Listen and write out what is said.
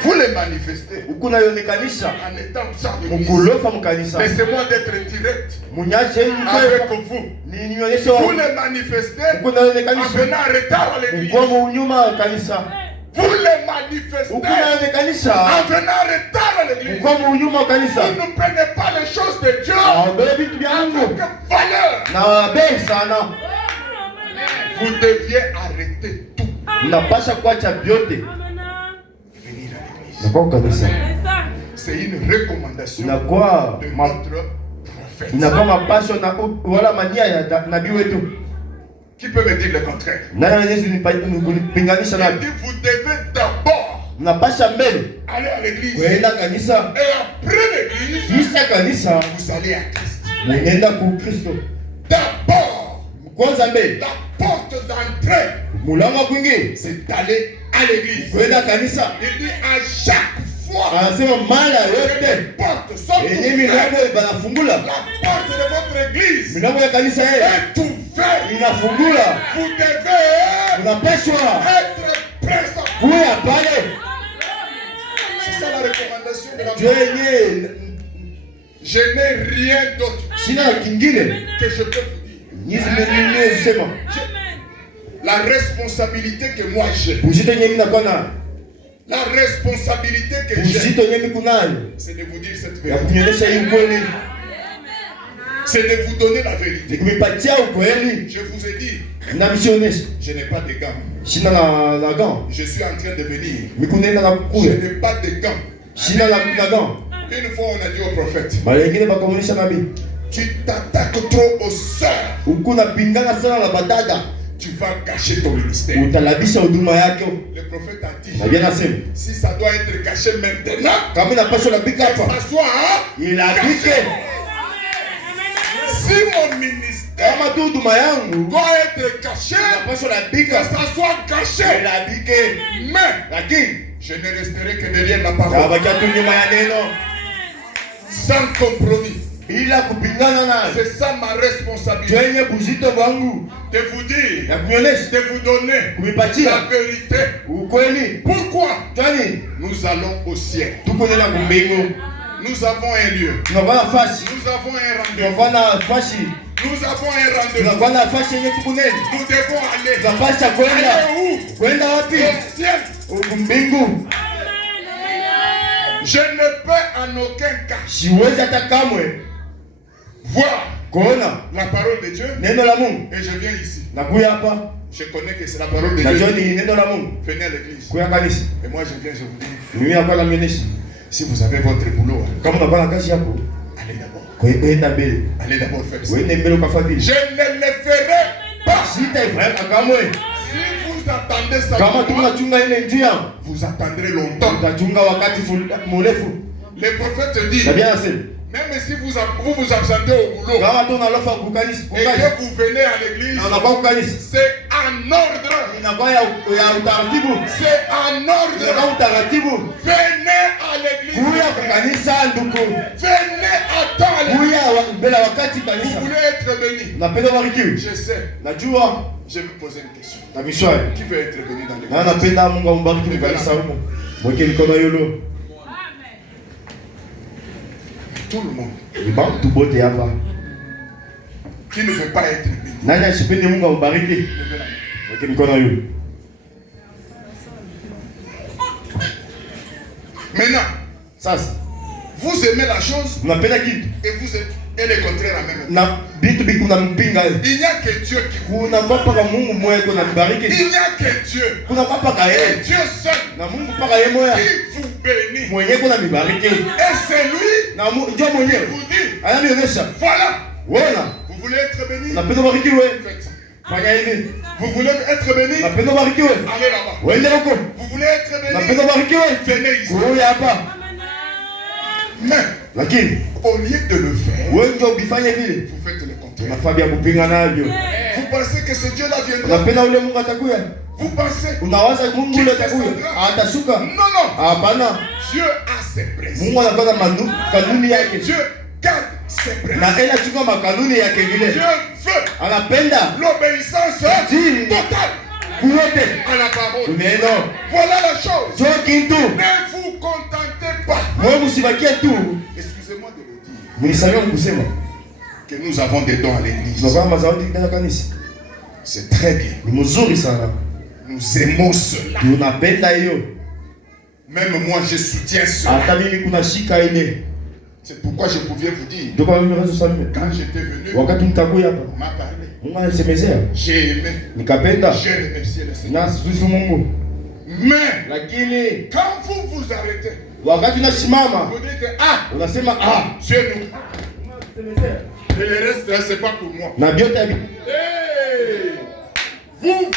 Vous les manifestez en étant ça de l'église. Laissez-moi d'être direct avec vous. Vous les manifestez en venant en retard à l'église. Vous les manifestez en venant en retard à l'église. Vous ne prenez pas les choses de Dieu avec valeur. Vous deviez arrêter tout. C'est une recommandation de notre prophète. Qui peut me dire le contraire? Il dit vous devez d'abord aller à l'église. Et après l'église, vous allez à Christ. D'abord, la porte d'entrée, c'est d'aller à l'église. Il dit à chaque fois que les portes sont ouvertes, la porte de votre église est ouverte. Vous devez être présent. C'est ça la recommandation de la Bible. Je n'ai rien d'autre que je peux vous dire. La responsabilité que moi j'ai, la responsabilité que j'ai, c'est de vous dire cette vérité. C'est de vous donner la vérité. Je vous ai dit, je n'ai pas de gants. Je suis en train de venir. Je n'ai pas de gants. Une fois on a dit au prophète, tu t'attaques trop aux sœurs, tu vas gâcher ton ministère. Le prophète a dit, si ça doit être caché maintenant, que ça soit caché. Si mon ministère doit être caché, que ça soit caché. Mais je ne resterai que derrière ma parole. Sans compromis. C'est ça ma responsabilité. De vous dire, de vous donner la vérité. Pourquoi? Nous allons au ciel. Nous avons un lieu. Nous avons un rendez-vous. Nous avons un rendez-vous. Nous devons aller. Aller où? Au ciel. Je ne peux en aucun cas voir la parole de Dieu et je viens ici. Je connais que c'est la parole de Dieu. Venez à l'église. Et moi je viens, je vous dis, si vous avez votre boulot, allez d'abord. Allez d'abord faire ça. Je ne le ferai pas. Si vous attendez ça, vous attendrez longtemps. Le prophète dit, même si vous vous absentez au boulot et que vous venez à l'église, c'est en ordre. C'est en ordre. Venez à l'église. Venez à temps. Vous voulez être béni. Je sais. Je vais vous poser une question. Qui veut être béni dans l'église? Tout le monde. Qui ne veut pas être béni? Maintenant, vous aimez la chose et vous êtes le contraire en même temps. Il n'y a que Dieu qui vous bénit. Il n'y a que Dieu. Et Dieu seul qui vous bénit. Et c'est lui qui vous dit, voilà, vous voulez être béni? Faites ça. Vous voulez être béni? Allez là-bas. Vous voulez être béni? Venez ici. Mais au lieu de le faire, vous faites le contraire. Vous pensez que ce Dieu-là viendra? Vous pensez qu'il descendra? Non. Dieu a ses principes. Dieu garde ses principes. Dieu veut l'obéissance totale. à la parole. Voilà la chose. Ne vous contentez pas. Excusez-moi de le dire. Que nous avons des dons à l'église. C'est très bien. Nous aimons cela. Même moi, je soutiens cela. C'est pourquoi je pouvais vous dire. Quand j'étais venu, on m'a parlé. J'ai aimé. J'ai remercié le Seigneur. Mais quand vous arrêtez, vous dites c'est nous. Et le reste, c'est pas pour moi. Hey, vous